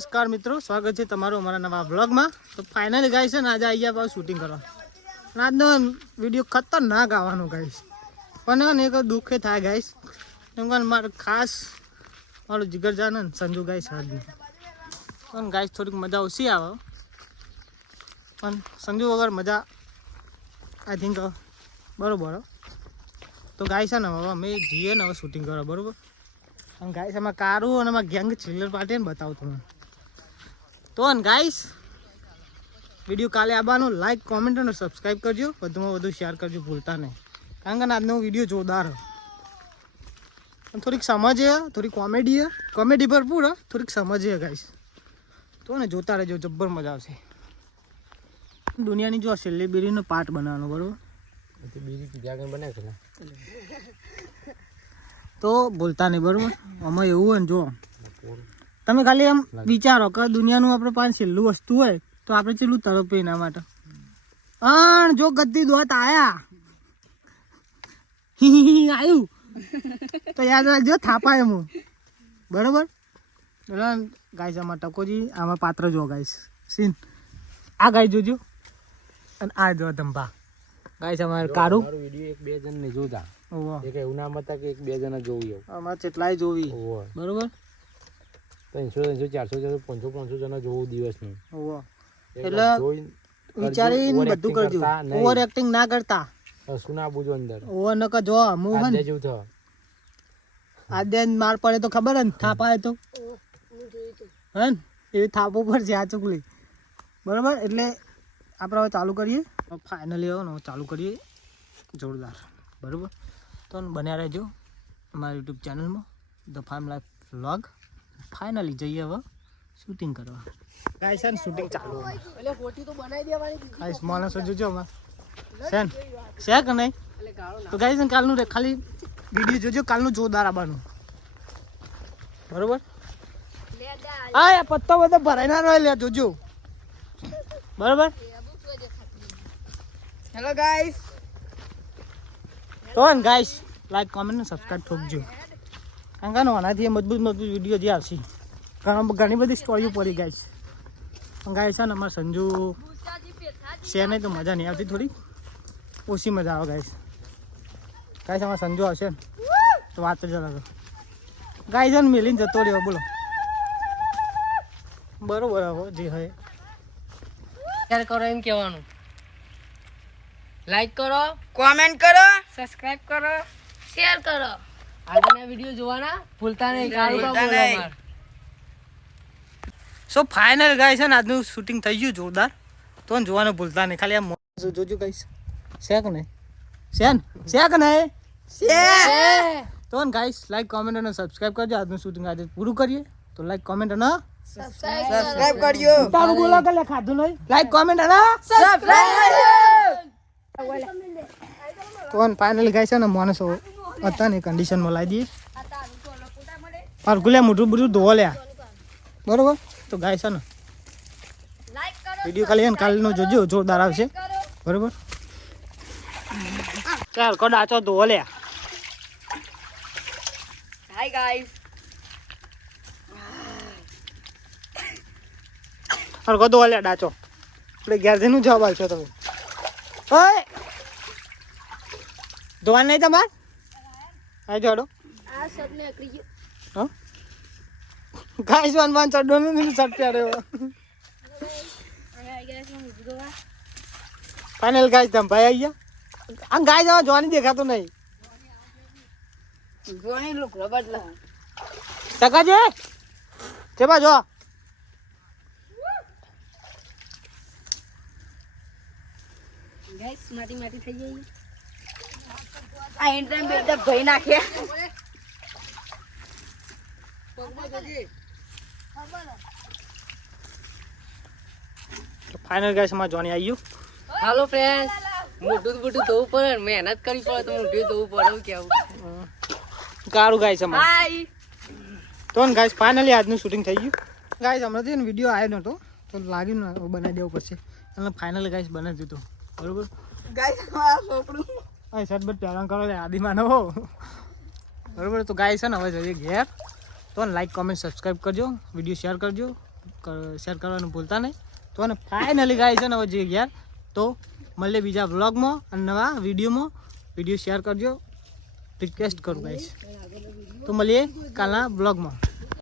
નમસ્કાર મિત્રો, સ્વાગત છે તમારું અમારા નવા વ્લોગમાં. તો ફાઇનલી ગાઈસ છે ને આજે આવી ગયા શૂટિંગ કરવા. આજનો વિડીયો ખતરનાક આવવાનો ગાઈસ, પણ એક દુઃખે થાય ગાઈસ, કેમ કે મારે ખાસ મારું જીગરજાન ને સંજુ ગાઈસ આજનું પણ ગાઈસ થોડીક મજા ઓછી આવે, પણ સંજુ વગર મજા આઈ થિંક બરોબર. તો ગાઈસ છે ને હવે અમે જઈએ ને હવે શૂટિંગ કરવા, બરોબર. અને ગાઈસ એમાં કારું અને એમાં ગેંગ ચિલ્લર પાર્ટી ને બતાવું તમને. તો ને ગાઈસ વિડીયો કાલે આવવાનું, લાઈક કોમેન્ટ અને સબસ્ક્રાઈબ કરજો, વધુમાં વધુ શેર કરજો ભૂલતા નહીં, કારણ કે આજનો વિડીયો જોરદાર થોડીક સમજ થોડી કોમેડી ભરપૂર થોડીક સમજ ગાઈસ. તો ને જોતા રહેજો, જબ્બર મજા આવશે. દુનિયાની જો સેલિબ્રિટીનો પાર્ટ બનાવવાનો, બરોબર. તો ભૂલતા નહીં, બરોબર. આમાં એવું હોય ને, જો તમે ખાલી એમ વિચારો કે દુનિયાનું આપણે પાસે છેલ્લું વસ્તુ હોય તો આપણે છેલ્લું તરફ એના માટે. પણ જો ગદ્દી દોત આયા આવ્યું તો યાદ રાખજો, થાપાય હું, બરોબર. ગાઈસ આમાં ટકોજી, આમાં પાત્ર જો ગાઈસ સીન આ ગાઈ જોજો, અને આ જો ધંભા ગાઈસ. અમારે કારું વિડીયો એક બે જણ ને જોતા, એક એવું નામ હતા કે એક બે જણા જોવી, અમારે કેટલાય જોવી, બરોબર. 300 400 500 જણા જોવું દિવસનું. એટલે વિચારીને બધું કરજો, ઓવર એક્ટિંગ ના કરતા. સુના બુજો અંદર ઓવર ન જો હું હે જેવું થયો આજે માર પડે તો ખબર હે ને, થાપાય તો હે ને એવી થાપો પર છે આ ચુકલી, બરોબર. એટલે આપણે હવે ચાલુ કરીએ, ફાઇનલી હવે ને ચાલુ કરીએ જોરદાર, બરોબર. તો બન્યા રહેજો અમારા યુટ્યુબ ચેનલમાં the farm life vlog. Finally જઈએ હવે શૂટિંગ કરવા. ગાઈસ છે ને શૂટિંગ ચાલુ, એટલે ફોટી તો બનાવી દેવાની. ગાઈસ માણસો જોજો અમાર છે કે નહીં. તો ગાઈસ કાલનું ખાલી વિડીયો જોજો, કાલનું જોરદાર આવવાનું, બરોબર. આ પત્તો બધો ભરાઈ ના રહે, લે જોજો, બરોબર. Hello guys. તો ને ગાઈસ લાઈક કોમેન્ટ ને સબસ્ક્રાઇબ ઠોકજો, કારણ કે આનાથી મજબૂત વિડીયો જે આવશે. ઘણી બધી સ્ટોરીઓ પડી ગાઈસ. પણ ગાઈસ છે ને અમારે સંજુ છે નહીં તો મજા નહીં આવતી, થોડી ઓછી મજા આવે ગાઈસ. ગાઈસ અમારે સંજુ આવશે ને તો વાત જ અલગ. ગાઈસ ને મેલીને જતો રહ્યો, બોલો, બરોબર. હવે જે હોય શેર કરો, એમ કહેવાનું. લાઈક કરો, કોમેન્ટ કરો, સબસ્ક્રાઇબ કરો, શેર કરો. આગળના વિડીયો જોવાના ભૂલતા નહીં. સો ફાઇનલ ગાઈસ છે ને આજનું શૂટિંગ થઈ ગયું જોરદાર. તો જોવાનું ભૂલતા નહીં, ખાલી આ જોજો ગાઈસ. છે કે નહીં? છે કે નહીં? તો ને ગાઈસ લાઈક કોમેન્ટ અને સબસ્ક્રાઇબ કરજો. આજનું શૂટિંગ આજે પૂરું કરીએ. તો લાઈક કોમેન્ટ અને સબસ્ક્રાઇબ કરજો. તારું બોલો કે ખાધું નહીં. લાઈક કોમેન્ટ અને સબસ્ક્રાઇબ. તો ફાઇનલી ગાઈસ છે ને માણસો હતા ને કન્ડિશનમાં લાવી દઈએ. પારકુલ્યા મોટું બધું ધોવા લ્યા, બરોબર. તો ગાઈસ છે ને વિડીયો ખાલી કાલનો જોજો, જોરદાર આવશે, બરોબર. ચાલ કડાચો ધોવા લ્યા. Hi guys. હરકો ધોવા લ્યા ડાચો. આપણે ઘેરથી જવાબ આવશો તમે. ઓય ધોવા નહીં તમારે? હા જોડો આ શર્ટ ને અકડી ગયો. હા ગાઈસ વાન ચડ્ડો ને શર્ટ પહેર્યો. ફાઇનલ ગાઈસ ધંભાઈ આવી ગયા. આ ગાઈસ આમાં જોવાની દેખાતું નહીં. જોની લુક બદલા. ટકાજે ચેપા જો. ગાઈસ માટી થઈ ગઈ. આ એન્ટ્રમ બેટા ભઈ નાખ્યા. ફાઇનલ ગાઈસ માં જોની આવી ગયું. હાલો ફ્રેન્ડ, મોટું ધોવું પડે, મહેનત કરવી પડે તો મોટું ધોવું પડે, કેવું કારું ગાઈસ અમાર. હાય. તો ને ગાઈસ ફાઇનલી આજનું શૂટિંગ થઈ ગયું. ગાઈસ હમણાંથી ને વિડીયો આવ્યો નહોતો તો લાગ્યું ને બનાવી દેવું પડશે, એટલે ફાઇનલી ગાઈસ બનાવી દીધું, બરોબર. ગાઈસ આ છોકરું આ શર્ટ બટ પહેરવાનું કરો લે આદિમાનો, બરોબર. તો ગાઈસ છે ને હવે જઈએ ઘેર. તો લાઈક કોમેન્ટ સબસ્ક્રાઈબ કરજો, વિડીયો શેર કરજો, શેર કરવાનું ભૂલતા નહીં. તો અને ફાઇનલી ગાઈસ છે ને હવે જે યાર તો મળીએ બીજા વ્લોગમાં અને નવા વિડીયોમાં. વિડીયો શેર કરજો રિક્વેસ્ટ કરું ગાઈસ. તો મળીએ કાલના વ્લોગમાં.